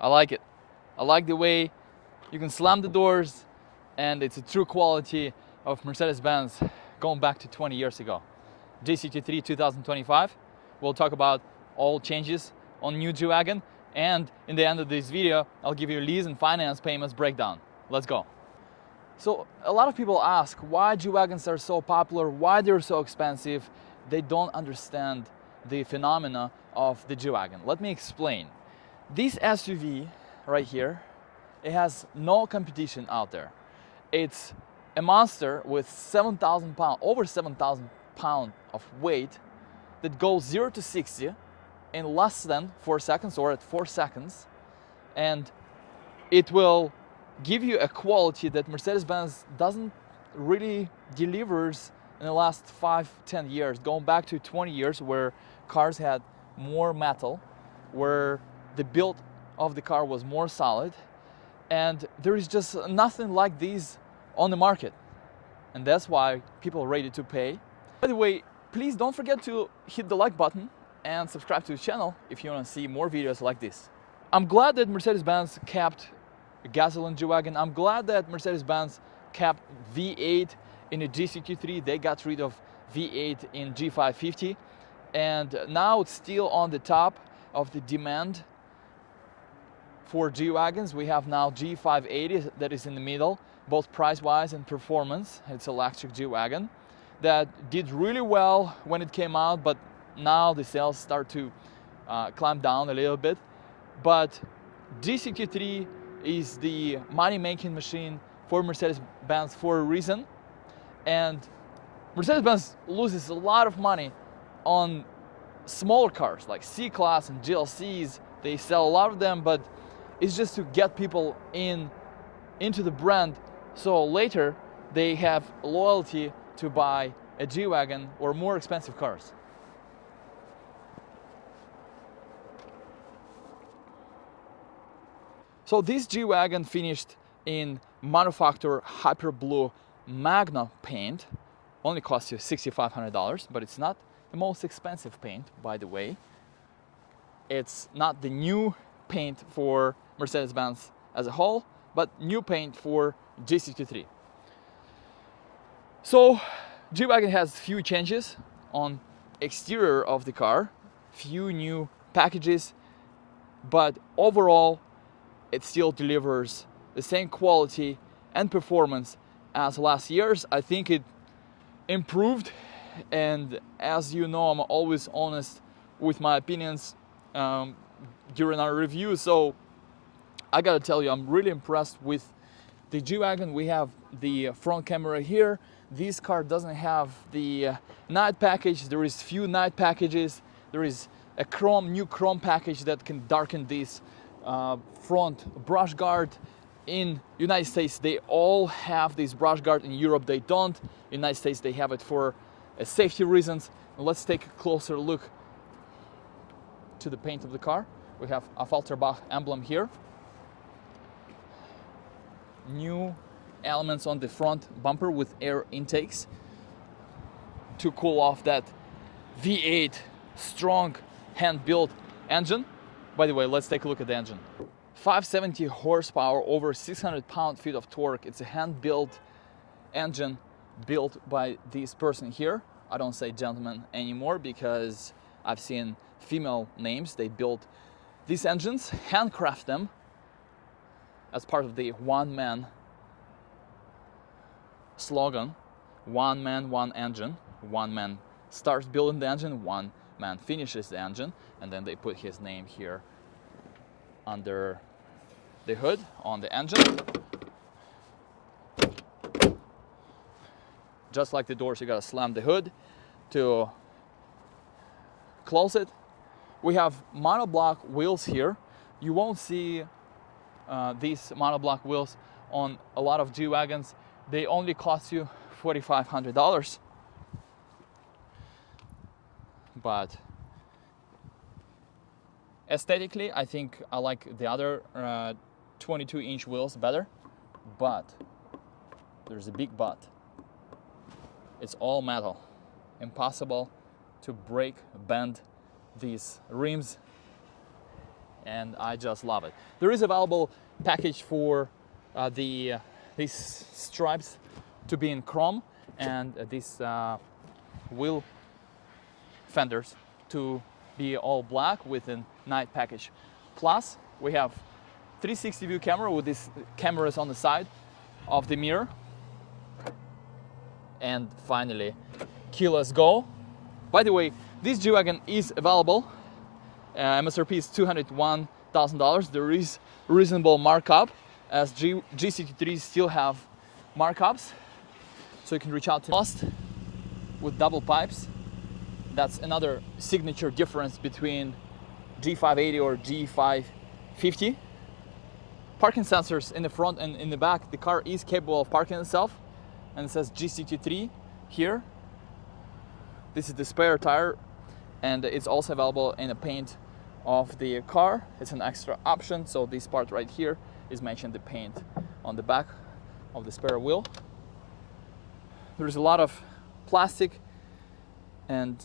I like it. I like the way you can slam the doors, and it's a true quality of Mercedes-Benz going back to 20 years ago. GCT3 2025. We'll talk about all changes on new G Wagon, and in the end of this video, I'll give you a lease and finance payments breakdown. Let's go. So a lot of people ask why G Wagons are so popular, why they're so expensive. They don't understand the phenomena of the G Wagon. Let me explain. This SUV right here, it has no competition out there. It's a monster with 7,000 pounds, over 7,000 pounds of weight that goes 0 to 60 in less than 4 seconds or at 4 seconds. And it will give you a quality that Mercedes-Benz doesn't really delivers in the last 5-10 years, going back to 20 years where cars had more metal, where the build of the car was more solid, and there is just nothing like these on the market. And that's why people are ready to pay. By the way, please don't forget to hit the like button and subscribe to the channel if you want to see more videos like this. I'm glad that Mercedes-Benz kept a gasoline G Wagon. I'm glad that Mercedes-Benz kept V8 in the GCT3. They got rid of V8 in G550, and now it's still on the top of the demand for G Wagons. We have now G580 that is in the middle, both price-wise and performance. It's electric G Wagon that did really well when it came out, but now the sales start to climb down a little bit. But GCT3 is the money-making machine for Mercedes-Benz for a reason, and Mercedes-Benz loses a lot of money on smaller cars like C-Class and GLCs. They sell a lot of them, but it's just to get people into the brand, so later they have loyalty to buy a G Wagon or more expensive cars. So this G Wagon finished in manufacturer Hyper Blue Magna paint, only costs you $6,500, but it's not the most expensive paint, by the way. It's not the new paint for Mercedes-Benz as a whole, but new paint for GCT3. So G Wagon has few changes on exterior of the car, few new packages, but overall it still delivers the same quality and performance as last year's. I think it improved, and as you know, I'm always honest with my opinions during our review, so I gotta tell you, I'm really impressed with the G Wagon. We have the front camera here. This car doesn't have the night package. There is few night packages. There is a new chrome package that can darken this front brush guard. In United States, they all have this brush guard. In Europe, they don't. In United States, they have it for safety reasons. Let's take a closer look to the paint of the car. We have a Falterbach emblem here. New elements on the front bumper with air intakes to cool off that V8 strong hand-built engine. By the way, let's take a look at the engine. 570 horsepower, over 600 pound-feet of torque. It's a hand-built engine built by this person here. I don't say gentleman anymore because I've seen female names. They built these engines, handcraft them as part of the one-man slogan. One man, one engine. One man starts building the engine, one man finishes the engine, and then they put his name here under the hood on the engine. Just like the doors, you gotta slam the hood to close it. We have monoblock wheels here. You won't see these monoblock wheels on a lot of G Wagons. They only cost you $4,500. But aesthetically, I think I like the other 22-inch wheels better. But there's a big but. It's all metal. Impossible to break, bend these rims and I just love it. There is available package for these stripes to be in chrome, and these wheel fenders to be all black with a night package. Plus, we have 360 view camera with these cameras on the side of the mirror. And finally, keyless go. By the way, this G Wagon is available. MSRP is $201,000. There is reasonable markup, as GCT3 still have markups. So you can reach out to us with double pipes. That's another signature difference between G580 or G550. Parking sensors in the front and in the back. The car is capable of parking itself, and it says GCT3 here. This is the spare tire, and it's also available in the paint of the car. It's an extra option, so this part right here is mentioned, the paint on the back of the spare wheel. There's a lot of plastic and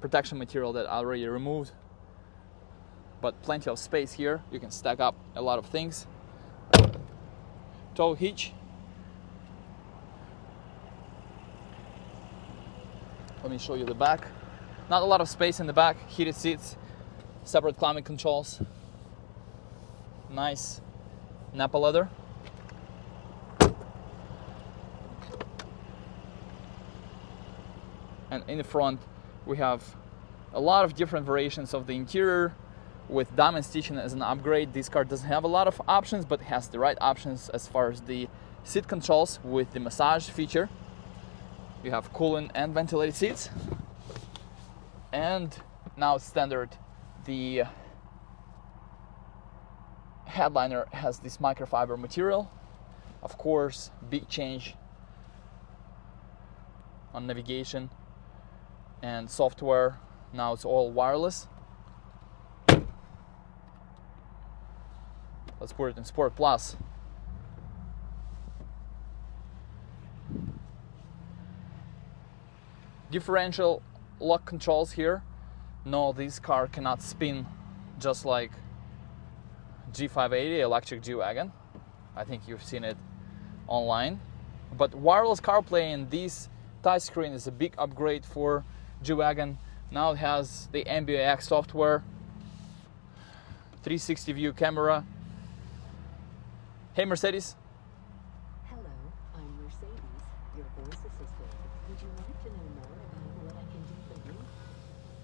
protection material that I already removed, but plenty of space here. You can stack up a lot of things. Tow hitch. Let me show you the back. Not a lot of space in the back. Heated seats, separate climate controls, nice Napa leather. And in the front, we have a lot of different variations of the interior with diamond stitching as an upgrade. This car doesn't have a lot of options, but has the right options as far as the seat controls with the massage feature. You have cooling and ventilated seats. And now standard, the headliner has this microfiber material. Of course, big change on navigation and software. Now it's all wireless. Let's put it in Sport Plus. Differential lock controls here. No, this car cannot spin just like G580 electric G Wagon. I think you've seen it online. But wireless CarPlay in this touchscreen is a big upgrade for G Wagon. Now it has the MBUX software, 360 view camera. Hey Mercedes. Hello, I'm Mercedes, your voice assistant. Would you like to know more about what I can do for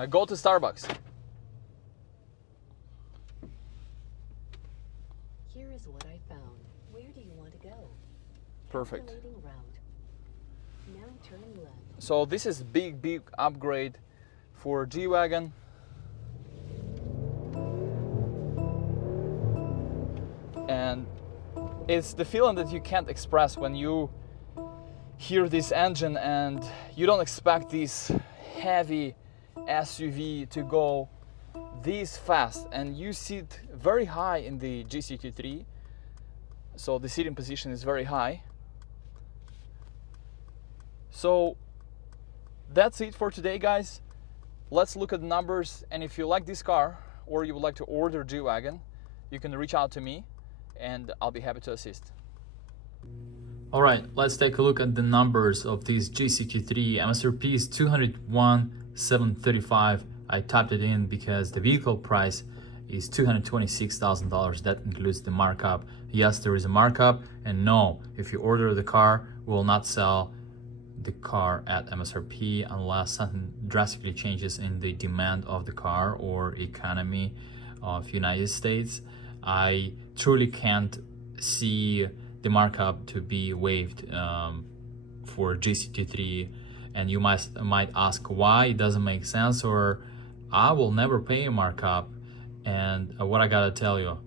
you? Go to Starbucks. Here is what I found. Where do you want to go? Perfect. Calculating route. Now turn left. So this is big upgrade for G Wagon. And it's the feeling that you can't express when you hear this engine and you don't expect this heavy SUV to go this fast, and you sit very high in the GCT3, so the seating position is very high. So that's it for today, guys. Let's look at the numbers, and if you like this car or you would like to order G Wagon, you can reach out to me and I'll be happy to assist. All right, let's take a look at the numbers of this GCT3. MSRP is $201,735. I typed it in because the vehicle price is $226,000. That includes the markup. Yes, there is a markup, and no, if you order the car, we will not sell the car at MSRP unless something drastically changes in the demand of the car or economy of United States. I truly can't see the markup to be waived for GCT3, and you might ask why. It doesn't make sense, or I will never pay a markup. And what I gotta tell you,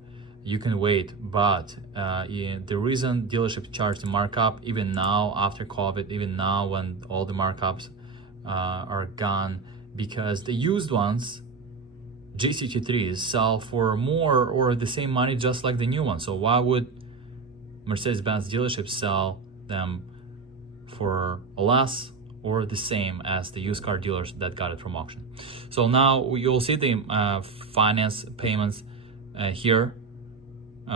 you can wait, but the reason dealerships charge the markup, even now after COVID, even now when all the markups are gone, because the used ones, GCT3s, sell for more or the same money just like the new ones. So why would Mercedes-Benz dealerships sell them for less or the same as the used car dealers that got it from auction. So now you'll see the finance payments here,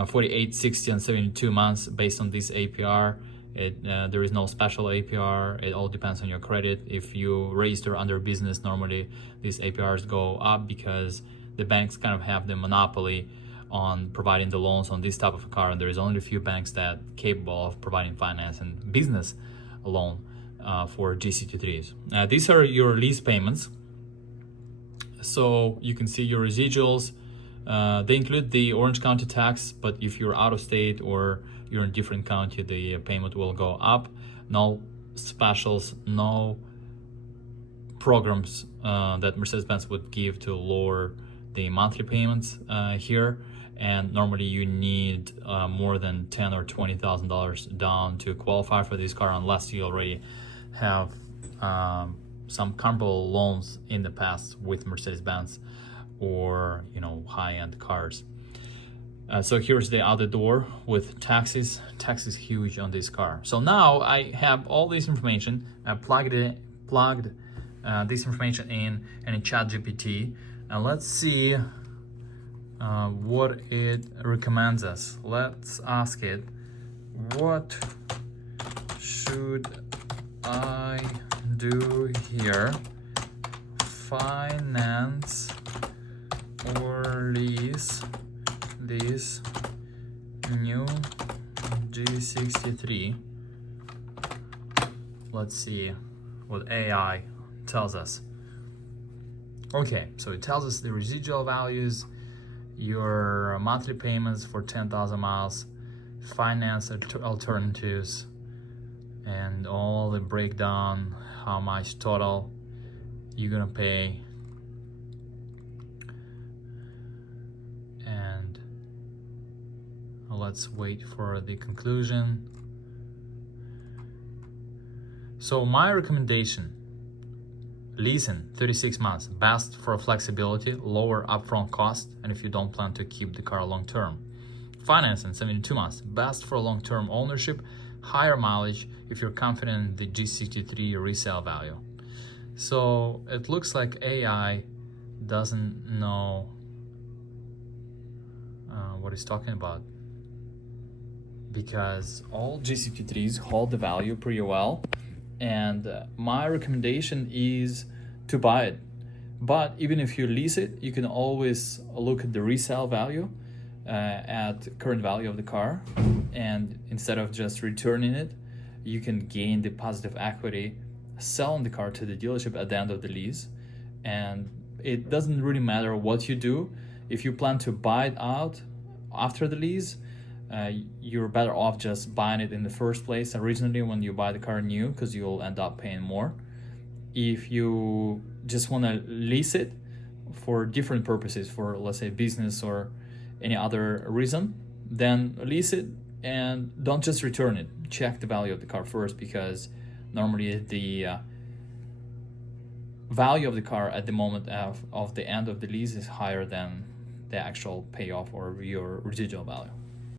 48, 60, and 72 months based on this APR. There is no special APR. It all depends on your credit. If you register under business, normally these APRs go up because the banks kind of have the monopoly on providing the loans on this type of a car, and there is only a few banks that are capable of providing finance and business loan for GC23s. These are your lease payments. So you can see your residuals. They include the Orange County tax, but if you're out of state or you're in a different county, the payment will go up. No specials, no programs that Mercedes-Benz would give to lower the monthly payments here. And normally you need more than $10,000 or $20,000 down to qualify for this car, unless you already have some comparable loans in the past with Mercedes-Benz or high-end cars. So here's the other door with taxes. Tax is huge on this car. So now I have all this information. I plugged this information in ChatGPT, and let's see what it recommends us. Let's ask it, what should I do here? Finance or lease this new G63. Let's see what AI tells us. Okay, so it tells us the residual values, your monthly payments for 10,000 miles, finance alternatives, and all the breakdown, how much total you're gonna pay. And let's wait for the conclusion. So my recommendation: leasing 36 months, best for flexibility, lower upfront cost, and if you don't plan to keep the car long term. Financing 72 months, best for long-term ownership, higher mileage if you're confident in the G63 resale value. So it looks like AI doesn't know what it's talking about, because all G63s hold the value pretty well, and my recommendation is to buy it. But even if you lease it, you can always look at the resale value at current value of the car, and instead of just returning it, you can gain the positive equity selling the car to the dealership at the end of the lease. And it doesn't really matter what you do. If you plan to buy it out after the lease, you're better off just buying it in the first place originally when you buy the car new, because you'll end up paying more. If you just want to lease it for different purposes, for let's say business or any other reason, then lease it and don't just return it. Check the value of the car first, because normally the value of the car at the moment of the end of the lease is higher than the actual payoff or your residual value.